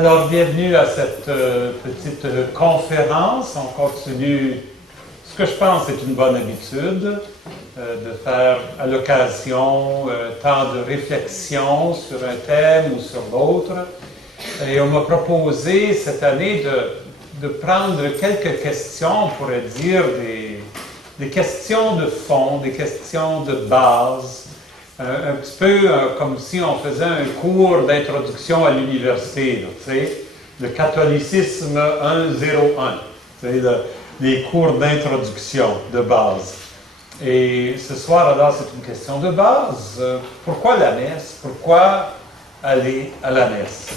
Alors, bienvenue à cette petite conférence. On continue ce que je pense est une bonne habitude de faire à l'occasion temps de réflexion sur un thème ou sur l'autre. Et on m'a proposé cette année de prendre quelques questions, on pourrait dire des questions de fond, des questions de base. Un petit peu comme si on faisait un cours d'introduction à l'université, tu sais, le catholicisme 101, tu sais, les cours d'introduction de base. Et ce soir, alors, c'est une question de base. Pourquoi la messe? Pourquoi aller à la messe?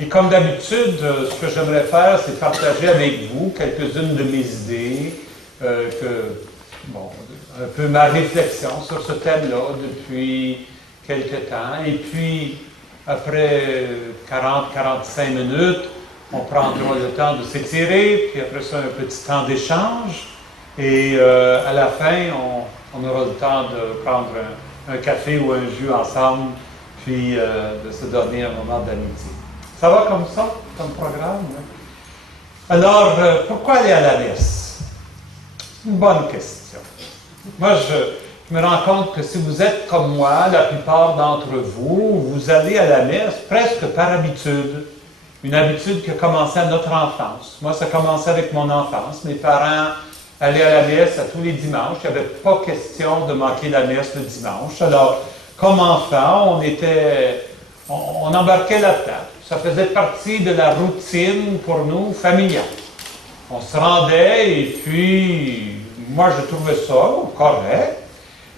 Et comme d'habitude, ce que j'aimerais faire, c'est partager avec vous quelques-unes de mes idées, un peu ma réflexion sur ce thème-là depuis quelque temps. Et puis, après 40-45 minutes, on prendra le temps de s'étirer, puis après ça, un petit temps d'échange. Et à la fin, on aura le temps de prendre un café ou un jus ensemble, puis de se donner un moment d'amitié. Ça va comme ça, comme programme? Hein? Alors, pourquoi aller à la messe? C'est une bonne question. Moi, je me rends compte que si vous êtes comme moi, la plupart d'entre vous, vous allez à la messe presque par habitude. Une habitude qui a commencé à notre enfance. Moi, ça a commencé avec mon enfance. Mes parents allaient à la messe à tous les dimanches. Il n'y avait pas question de manquer la messe le dimanche. Alors, comme enfant, on embarquait là-dedans. Ça faisait partie de la routine pour nous familiale. On se rendait et puis... Moi, je trouvais ça correct.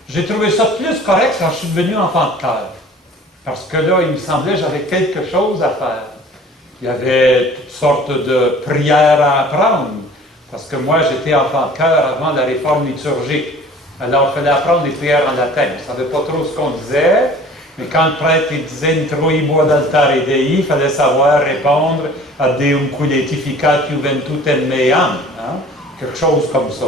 J'ai trouvé ça plus correct quand je suis devenu enfant de cœur. Parce que là, il me semblait que j'avais quelque chose à faire. Il y avait toutes sortes de prières à apprendre. Parce que moi, j'étais enfant de cœur avant la réforme liturgique. Alors, il fallait apprendre des prières en latin. Je ne savais pas trop ce qu'on disait. Mais quand le prêtre disait Introibo ad altare Dei, il fallait savoir répondre à Deum culetificat juventutem meam. Hein? Quelque chose comme ça.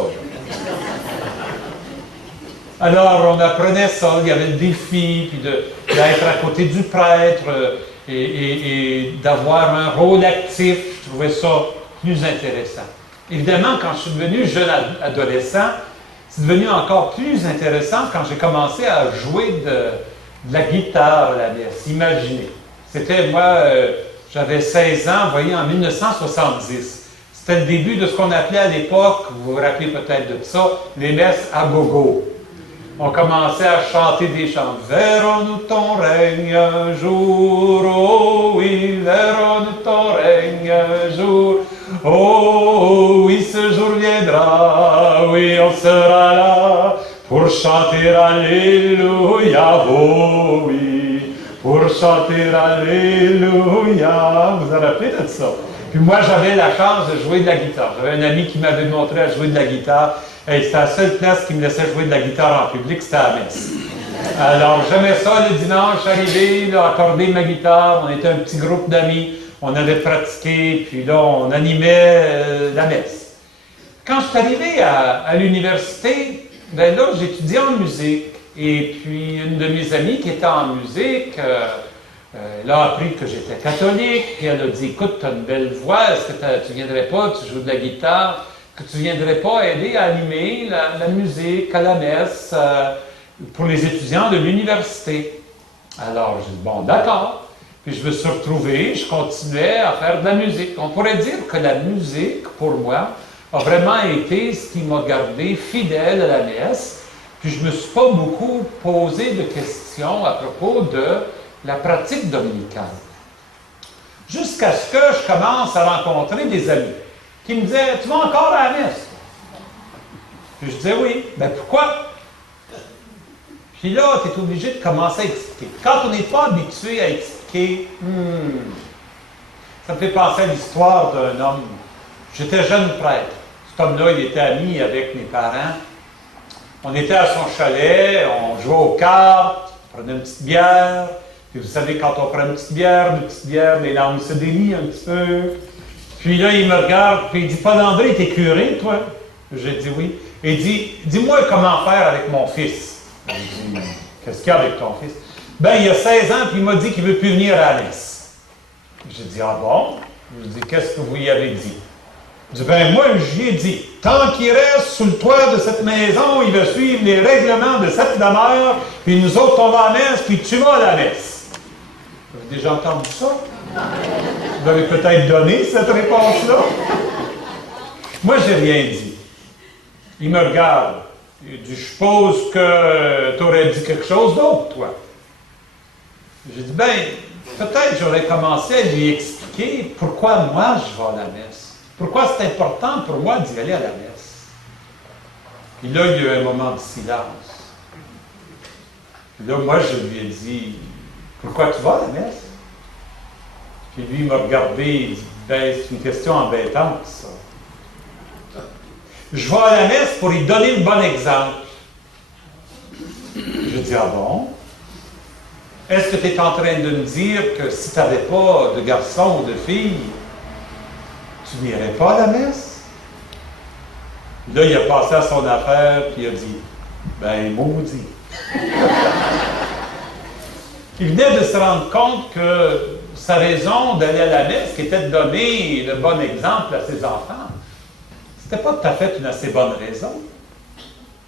Alors, on apprenait ça, il y avait le défi, puis d'être à côté du prêtre et d'avoir un rôle actif. Je trouvais ça plus intéressant. Évidemment, quand je suis devenu jeune adolescent, c'est devenu encore plus intéressant quand j'ai commencé à jouer de la guitare à la messe. Imaginez. C'était, moi, j'avais 16 ans, vous voyez, en 1970. C'était le début de ce qu'on appelait à l'époque, vous vous rappelez peut-être de ça, les messes à gogo. On commençait à chanter des chants. « Verrons-nous ton règne un jour, oh oui, verrons-nous ton règne un jour, oh oui, ce jour viendra, oui, on sera là pour chanter Alléluia, oh oui, pour chanter Alléluia. » Vous vous rappelez de ça? Puis moi, j'avais la chance de jouer de la guitare. J'avais un ami qui m'avait montré à jouer de la guitare. Et c'était la seule place qui me laissait jouer de la guitare en public, c'était à la messe. Alors, j'aimais ça le dimanche, arriver, là, accorder ma guitare. On était un petit groupe d'amis. On allait pratiquer, puis là, on animait la messe. Quand je suis arrivé à l'université, ben là, j'étudiais en musique. Et puis, une de mes amies qui était en musique... elle a appris que j'étais catholique, puis elle a dit, écoute, tu as une belle voix, est-ce que tu ne viendrais pas, tu joues de la guitare, que tu ne viendrais pas aider à animer la musique à la messe pour les étudiants de l'université. Alors, j'ai dit, bon, d'accord. Puis je me suis retrouvé, je continuais à faire de la musique. On pourrait dire que la musique, pour moi, a vraiment été ce qui m'a gardé fidèle à la messe. Puis je ne me suis pas beaucoup posé de questions à propos de la pratique dominicale. Jusqu'à ce que je commence à rencontrer des amis qui me disaient « Tu vas encore à la messe? » Puis je disais « Oui. » « Ben pourquoi? » Puis là, tu es obligé de commencer à expliquer. Quand on n'est pas habitué à expliquer, ça me fait penser à l'histoire d'un homme. J'étais jeune prêtre. Cet homme-là, il était ami avec mes parents. On était à son chalet, on jouait aux cartes, on prenait une petite bière. Puis vous savez, quand on prend une petite bière, les langues se délient un petit peu. Puis là, il me regarde, puis il dit, Paul André, t'es curé, toi? J'ai dit oui. Il dit, dis-moi comment faire avec mon fils. J'ai dit, qu'est-ce qu'il y a avec ton fils? Ben, il a 16 ans, puis il m'a dit qu'il ne veut plus venir à la messe. J'ai dit, ah bon? Je dis, qu'est-ce que vous y avez dit? Je dis, ben moi, j'y ai dit, tant qu'il reste sous le toit de cette maison, il va suivre les règlements de cette demeure, puis nous autres, on va à la messe, puis tu vas à la messe. Vous avez déjà entendu ça? Vous avez peut-être donné cette réponse-là? Moi, j'ai rien dit. Il me regarde. Il dit, je suppose que tu aurais dit quelque chose d'autre, toi. J'ai dit, ben, peut-être j'aurais commencé à lui expliquer pourquoi moi je vais à la messe. Pourquoi c'est important pour moi d'y aller à la messe. Puis là, il y a eu un moment de silence. Puis là, moi, je lui ai dit, pourquoi tu vas à la messe? Puis lui, il m'a regardé, il dit, ben, c'est une question embêtante, ça. Je vais à la messe pour lui donner le bon exemple. Je dis, ah bon? Est-ce que tu es en train de me dire que si tu n'avais pas de garçon ou de fille, tu n'irais pas à la messe? Là, il a passé à son affaire, puis il a dit, ben, maudit. Il venait de se rendre compte que sa raison d'aller à la messe, qui était de donner le bon exemple à ses enfants, c'était pas tout à fait une assez bonne raison.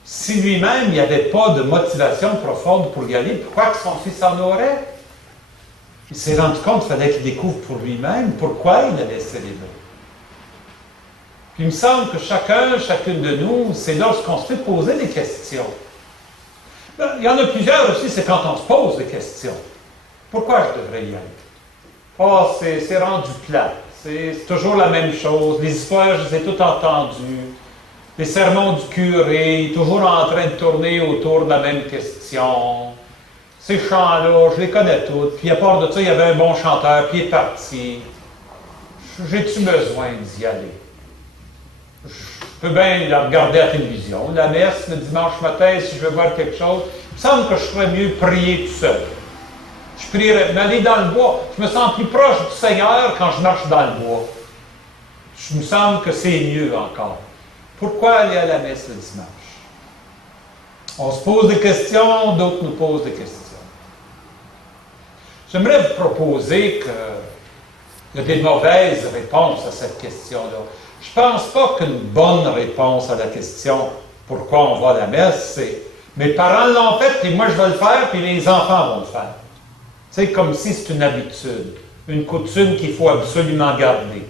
Si lui-même, il n'y avait pas de motivation profonde pour y aller, pourquoi que son fils en aurait? Il s'est rendu compte qu'il fallait qu'il découvre pour lui-même pourquoi il allait célébrer. Puis il me semble que chacune de nous, c'est lorsqu'on se fait poser des questions. Ben, il y en a plusieurs aussi, c'est quand on se pose des questions. Pourquoi je devrais y aller? Oh, c'est rendu plat. C'est toujours la même chose. Les histoires, je les ai toutes entendues. Les sermons du curé, toujours en train de tourner autour de la même question. Ces chants-là, je les connais toutes. Puis à part de ça, il y avait un bon chanteur, puis il est parti. J'ai-tu besoin d'y aller? Je peux bien la regarder à la télévision. La messe, le dimanche matin, si je veux voir quelque chose, il me semble que je ferais mieux prier tout seul. Je prierais, mais aller dans le bois. Je me sens plus proche du Seigneur quand je marche dans le bois. Je me semble que c'est mieux encore. Pourquoi aller à la messe le dimanche? On se pose des questions, d'autres nous posent des questions. J'aimerais vous proposer qu'il y a des mauvaises réponses à cette question-là. Je ne pense pas qu'une bonne réponse à la question « Pourquoi on va à la messe ?» c'est « Mes parents l'ont fait, puis moi je vais le faire, puis les enfants vont le faire. » C'est comme si c'est une habitude, une coutume qu'il faut absolument garder.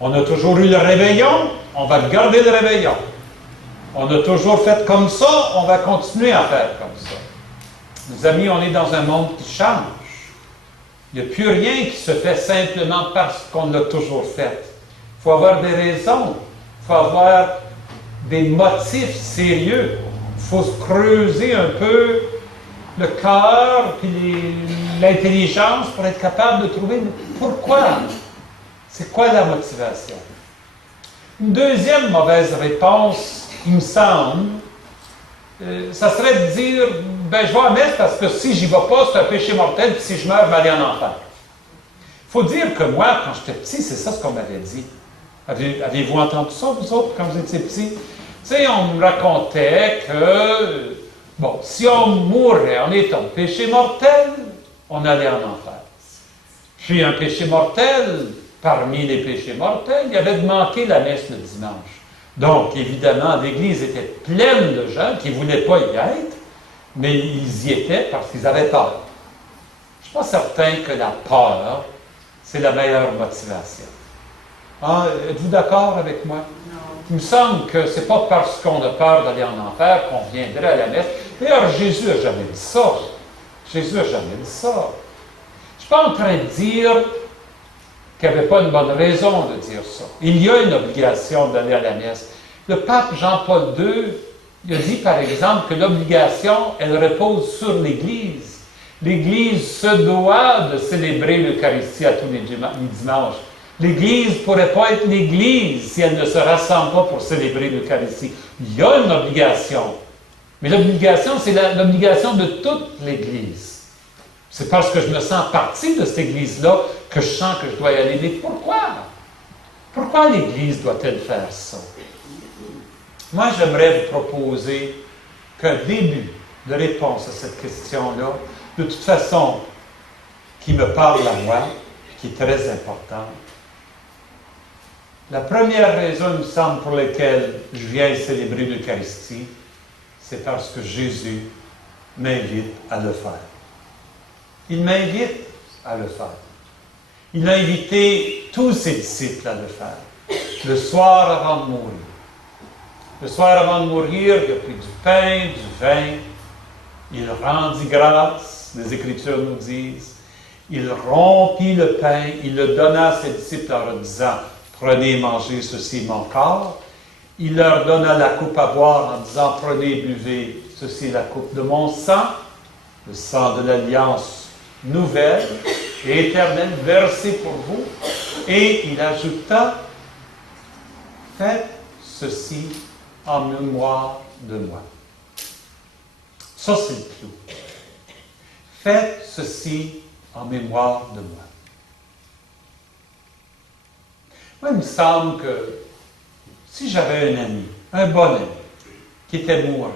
On a toujours eu le réveillon, on va garder le réveillon. On a toujours fait comme ça, on va continuer à faire comme ça. Mes amis, on est dans un monde qui change. Il n'y a plus rien qui se fait simplement parce qu'on l'a toujours fait. Il faut avoir des raisons, il faut avoir des motifs sérieux. Il faut se creuser un peu le cœur et l'intelligence pour être capable de trouver pourquoi. C'est quoi la motivation? Une deuxième mauvaise réponse, il me semble, ça serait de dire, ben je vais à la messe parce que si j'y vais pas, c'est un péché mortel, puis si je meurs, je vais aller en enfer. Il faut dire que moi, quand j'étais petit, c'est ça ce qu'on m'avait dit. Avez-vous entendu ça, vous autres, quand vous étiez petits? Tu sais, on me racontait que, bon, si on mourait en étant péché mortel, on allait en enfer. Puis un péché mortel, parmi les péchés mortels, il y avait de manquer la messe le dimanche. Donc, évidemment, l'Église était pleine de gens qui ne voulaient pas y être, mais ils y étaient parce qu'ils avaient peur. Je ne suis pas certain que la peur, c'est la meilleure motivation. Hein, êtes-vous d'accord avec moi? Non. Il me semble que ce n'est pas parce qu'on a peur d'aller en enfer qu'on viendrait à la messe. D'ailleurs, Jésus n'a jamais dit ça. Jésus n'a jamais dit ça. Je ne suis pas en train de dire qu'il n'y avait pas une bonne raison de dire ça. Il y a une obligation d'aller à la messe. Le pape Jean-Paul II, il a dit par exemple que l'obligation, elle repose sur l'Église. L'Église se doit de célébrer l'Eucharistie à tous les dimanches. L'Église ne pourrait pas être l'Église si elle ne se rassemble pas pour célébrer l'Eucharistie. Il y a une obligation. Mais l'obligation, c'est l'obligation de toute l'Église. C'est parce que je me sens partie de cette Église-là que je sens que je dois y aller. Mais pourquoi? Pourquoi l'Église doit-elle faire ça? Moi, j'aimerais vous proposer qu'un début de réponse à cette question-là, de toute façon, qui me parle à moi, qui est très importante. La première raison, il me semble, pour laquelle je viens célébrer l'Eucharistie, c'est parce que Jésus m'invite à le faire. Il m'invite à le faire. Il a invité tous ses disciples à le faire. Le soir avant de mourir. Le soir avant de mourir, il a pris du pain, du vin. Il rendit grâce, les Écritures nous disent. Il rompit le pain, il le donna à ses disciples en leur disant « Prenez et mangez, ceci est mon corps ». Il leur donna la coupe à boire en disant « Prenez et buvez, ceci est la coupe de mon sang, le sang de l'alliance nouvelle et éternelle versé pour vous. » Et il ajouta « Faites ceci en mémoire de moi. » Ça, c'est le clou. Faites ceci en mémoire de moi. Moi, il me semble que si j'avais un ami, un bon ami, qui était mourant,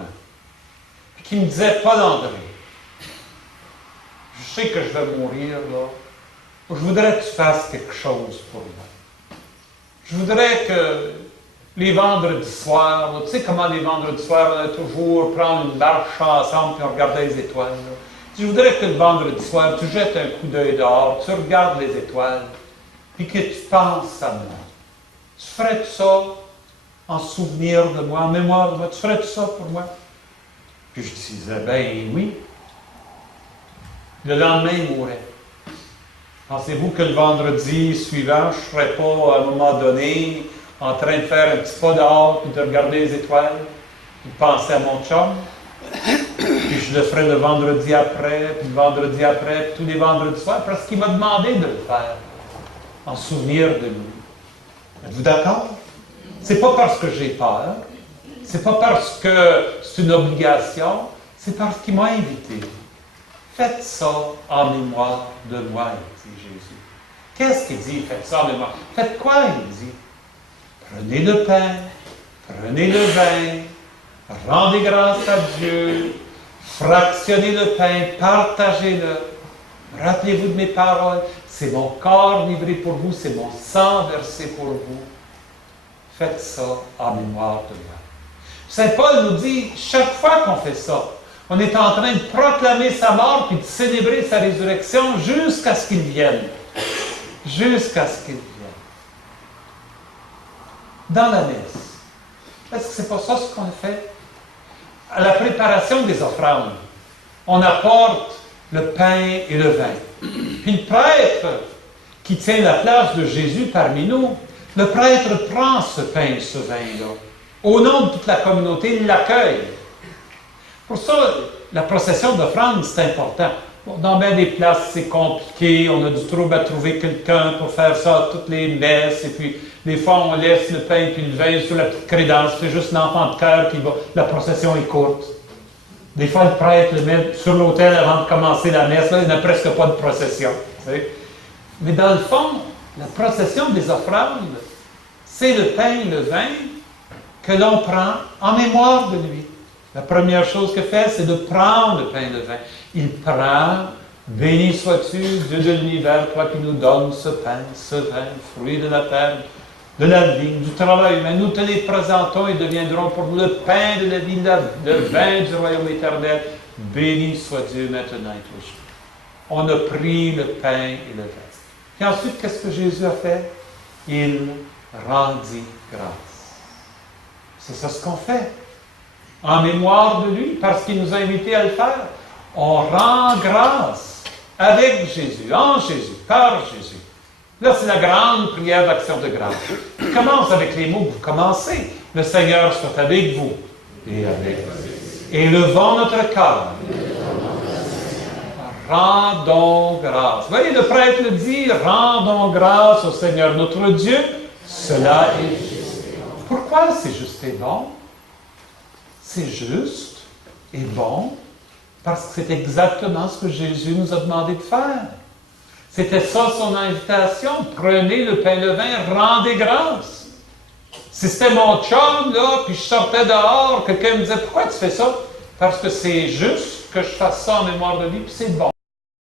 puis qui me disait, Paul André, je sais que je vais mourir, là, je voudrais que tu fasses quelque chose pour moi. Je voudrais que les vendredis soirs, là, tu sais comment les vendredis soirs, on a toujours prendre une marche ensemble puis on regardait les étoiles. Là. Je voudrais que le vendredi soir, tu jettes un coup d'œil dehors, tu regardes les étoiles, puis que tu penses à moi. Tu ferais tout ça en souvenir de moi, en mémoire de moi? Tu ferais tout ça pour moi? Puis je disais, ben oui. Le lendemain, il mourait. Pensez-vous que le vendredi suivant, je ne serais pas, à un moment donné, en train de faire un petit pas dehors, puis de regarder les étoiles, puis de penser à mon chum? Puis je le ferai le vendredi après, puis le vendredi après, puis tous les vendredis soirs, parce qu'il m'a demandé de le faire, en souvenir de lui. Êtes-vous d'accord? C'est pas parce que j'ai peur, c'est pas parce que c'est une obligation, c'est parce qu'il m'a invité. Faites ça en mémoire de moi, dit Jésus. Qu'est-ce qu'il dit? Faites ça en mémoire. Faites quoi, il dit? Prenez le pain, prenez le vin, rendez grâce à Dieu, fractionnez le pain, partagez-le. Rappelez-vous de mes paroles. C'est mon corps livré pour vous, c'est mon sang versé pour vous. Faites ça en mémoire de moi. Saint Paul nous dit, chaque fois qu'on fait ça, on est en train de proclamer sa mort puis de célébrer sa résurrection jusqu'à ce qu'il vienne. Jusqu'à ce qu'il vienne. Dans la messe. Est-ce que c'est pas ça ce qu'on fait? À la préparation des offrandes, on apporte le pain et le vin. Puis le prêtre, qui tient la place de Jésus parmi nous, le prêtre prend ce pain et ce vin-là. Au nom de toute la communauté, il l'accueille. Pour ça, la procession d'offrande, c'est important. Bon, dans bien des places, c'est compliqué. On a du trouble à trouver quelqu'un pour faire ça à toutes les messes. Et puis, des fois, on laisse le pain et le vin sur la petite crédence. C'est juste l'enfant de cœur qui va. La procession est courte. Des fois, le prêtre le met sur l'autel avant de commencer la messe. Là, il n'y a presque pas de procession. Tu sais. Mais dans le fond, la procession des offrandes, c'est le pain et le vin que l'on prend en mémoire de lui. La première chose qu'il fait, c'est de prendre le pain et le vin. Il prend, béni sois-tu, Dieu de l'univers, toi qui nous donnes ce pain, ce vin, fruit de la terre, de la vie, du travail humain. Nous te les présentons et deviendront pour nous le pain de la vie, le vin du royaume éternel. Béni soit Dieu maintenant et toujours. On a pris le pain et le vin. Et ensuite, qu'est-ce que Jésus a fait? Il rendit grâce. C'est ça ce qu'on fait. En mémoire de lui, parce qu'il nous a invités à le faire. On rend grâce avec Jésus, en Jésus, par Jésus. Là, c'est la grande prière d'action de grâce. Il commence avec les mots que vous commencez. Le Seigneur soit avec vous et avec vous. Élevons notre cœur. Rendons grâce. Vous voyez, le prêtre le dit, rendons grâce au Seigneur notre Dieu. Cela est juste. Pourquoi c'est juste et bon? C'est juste et bon parce que c'est exactement ce que Jésus nous a demandé de faire. C'était ça son invitation. Prenez le pain et le vin, rendez grâce. Si c'était mon chum, là, puis je sortais dehors, quelqu'un me disait, pourquoi tu fais ça? Parce que c'est juste que je fasse ça en mémoire de lui, puis c'est bon.